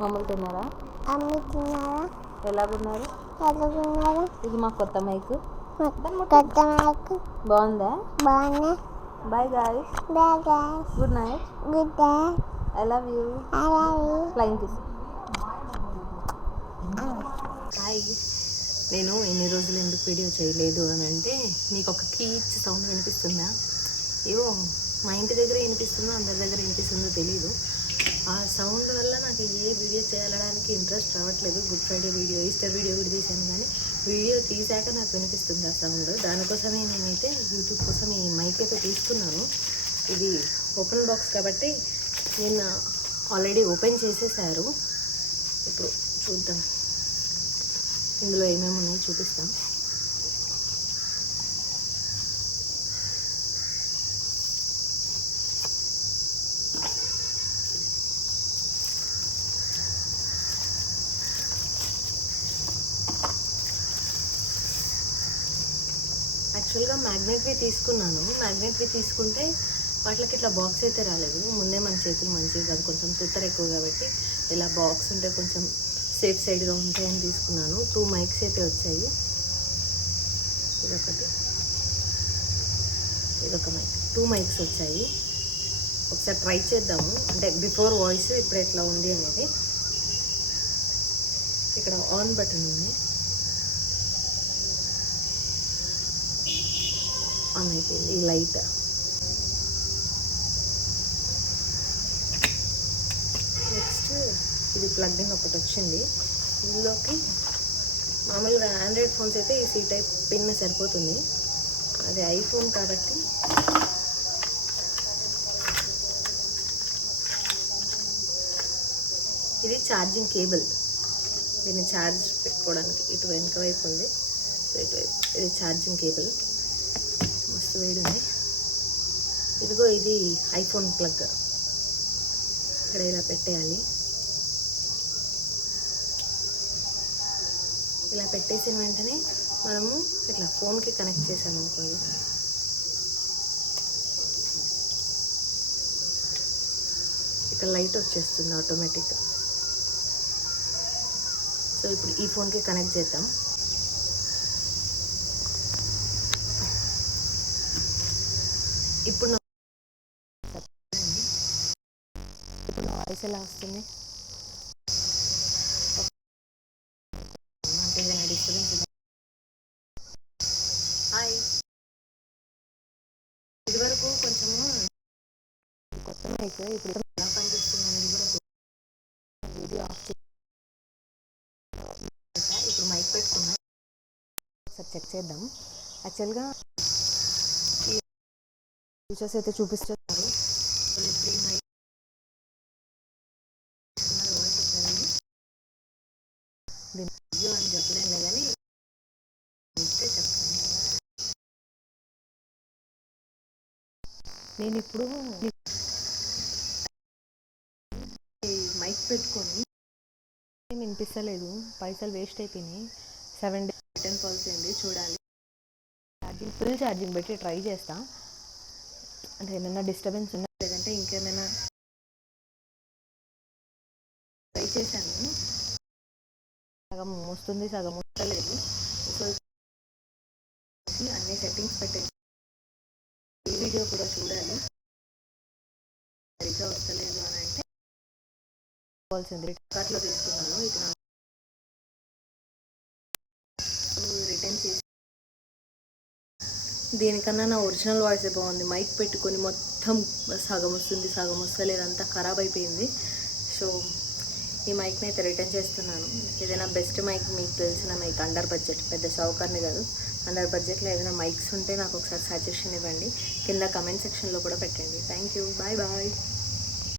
మమ్మల్ని తిన్నారా? అమ్ముతున్నారా ఎలాగున్నారు ఎదుగున్నారు ఇది మా కొత్త మైక్ కొత్త నాకు బాగుందా? బాగున్నా. బాయ్ గాయస్ బాగా good night good day I love you అలాగే ఫ్లైంగ్ కిస్ హాయ్ నేను ఎన్ని రోజులు ఎందుకు వీడియో చేయలేదు అని అంటే మీకు ఒక కీచ్ సౌండ్ వినిపిస్తుందా? ఏవో మా ఇంటి దగ్గర వినిపిస్తుందో అందరి దగ్గర వినిపిస్తుందో తెలియదు ఆ సౌండ్ వల్ల నాకు ఏ వీడియో చేయాలడానికి ఇంట్రెస్ట్ రావట్లేదు. Good Friday video Easter video కూడా తీసాను కానీ వీడియో తీసాక నాకు వినిపిస్తుంది ఆ సౌండ్. దానికోసమే నేనైతే యూట్యూబ్ కోసం ఈ మైక్ అయితే తీసుకున్నాను ఇది ఓపెన్ బాక్స్ కాబట్టి నిన్న ఆల్రెడీ ఓపెన్ చేసేసారు. ఇప్పుడు చూద్దాం. ఇందులో ఏమేమి ఉన్నాయో చూపిస్తాం. యాక్చువల్గా మ్యాగ్నెట్వి తీసుకున్నాను. మ్యాగ్నెట్వి తీసుకుంటే వాటికి ఇట్లా బాక్స్ అయితే రాలేదు. ముందే మన చేతులు మంచివి కాదు. కొంచెం తుత్తర ఎక్కువ కాబట్టి ఇలా బాక్స్ ఉంటే కొంచెం సేఫ్ సైడ్గా ఉంటాయని తీసుకున్నాను. టూ మైక్స్ అయితే వచ్చాయి. ఇదొకటి. ఇదొక మైక్. టూ మైక్స్ వచ్చాయి. ఒకసారి ట్రై చేద్దాము. అంటే బిఫోర్ వాయిస్ ఇప్పుడు ఎట్లా ఉంది అనేది. ఇక్కడ ఆన్ బటన్ ఉంది. ఆన్ అయిపోయింది ఈ లైట్. నెక్స్ట్ ఇది ప్లగ్ ఒకటి వచ్చింది. ఇందులోకి మామూలుగా ఆండ్రాయిడ్ ఫోన్స్ అయితే ఈ సీ టైప్ పిన్ సరిపోతుంది. అది ఐఫోన్ కాబట్టి ఇది ఛార్జింగ్ కేబుల్ దీన్ని ఛార్జ్ పెట్టుకోవడానికి ఇటు వెనక వైపు ఉంది సో ఇటువైపు ఇది ఛార్జింగ్ కేబుల్ మస్తు వేడి ఇదిగో ఇది ఐఫోన్ ప్లగ్. ఇక్కడ ఇలా పెట్టేయాలి. ఇలా పెట్టేసిన వెంటనే మనము ఇట్లా ఫోన్కి కనెక్ట్ చేసాము అనుకోండి. ఇక్కడ లైట్ వచ్చేస్తుంది ఆటోమేటిక్గా. సో ఇప్పుడు ఈ ఫోన్కి కనెక్ట్ చేద్దాం. ఇప్పుడు ఇప్పుడు వాయిస్ ఎలా వస్తుంది? హాయ్ ఇదివరకు కొంచెము కొత్త మైక్ ఇప్పుడు ఎలా పనిచేస్తుంది అనేది కూడా వీడియో ఆఫ్ ఇప్పుడు మైక్ పెట్టుకున్నా. ఒకసారి చెక్ చేద్దాం. యాక్చువల్గా ఈ ఫీచర్స్ అయితే చూపిస్తున్నారు త్రీ మైక్ దీని వీడియో అని చెప్పలేనులే కానీ ఇస్తే చెప్తాను నేను ఇప్పుడు మైక్ పెట్టుకొని ఏం వినిపిస్తలేదు. పైసలు వేస్ట్ అయిపోయినాయి. సెవెన్ డేస్ రిటర్న్ పాలసీ ఉంది చూడాలి. ఛార్జింగ్ ఫుల్ ఛార్జింగ్ పెట్టి ట్రై చేస్తా. అంటే ఏమైనా డిస్టర్బెన్స్ ఉన్నా లేదంటే ఇంకేమైనా ట్రై చేశాను. సగం వస్తుంది సగం వస్తలేదు. సో అన్ని సెట్టింగ్స్ పెట్టేసి ఈ వీడియో కూడా చూడాలి. సరిగ్గా వస్తలేదు అని అంటే తీసుకున్నాను. ఇది నా రిటర్న్ చేసి దీనికన్నా నా ఒరిజినల్ వాయిస్ బాగుంది. మైక్ పెట్టుకొని మొత్తం సగం వస్తుంది సగం వస్తలేదు అంతా ఖరాబ్ అయిపోయింది. సో ఈ మైక్ని అయితే రిటర్న్ చేస్తున్నాను. ఏదైనా బెస్ట్ మైక్ మీకు తెలిసిన మైక్ అండర్ బడ్జెట్. పెద్ద సౌకర్ని కాదు. అండర్ బడ్జెట్లో ఏదైనా మైక్స్ ఉంటే నాకు ఒకసారి సజెషన్ ఇవ్వండి. కింద కమెంట్ సెక్షన్లో కూడా పెట్టండి. Thank you. Bye bye.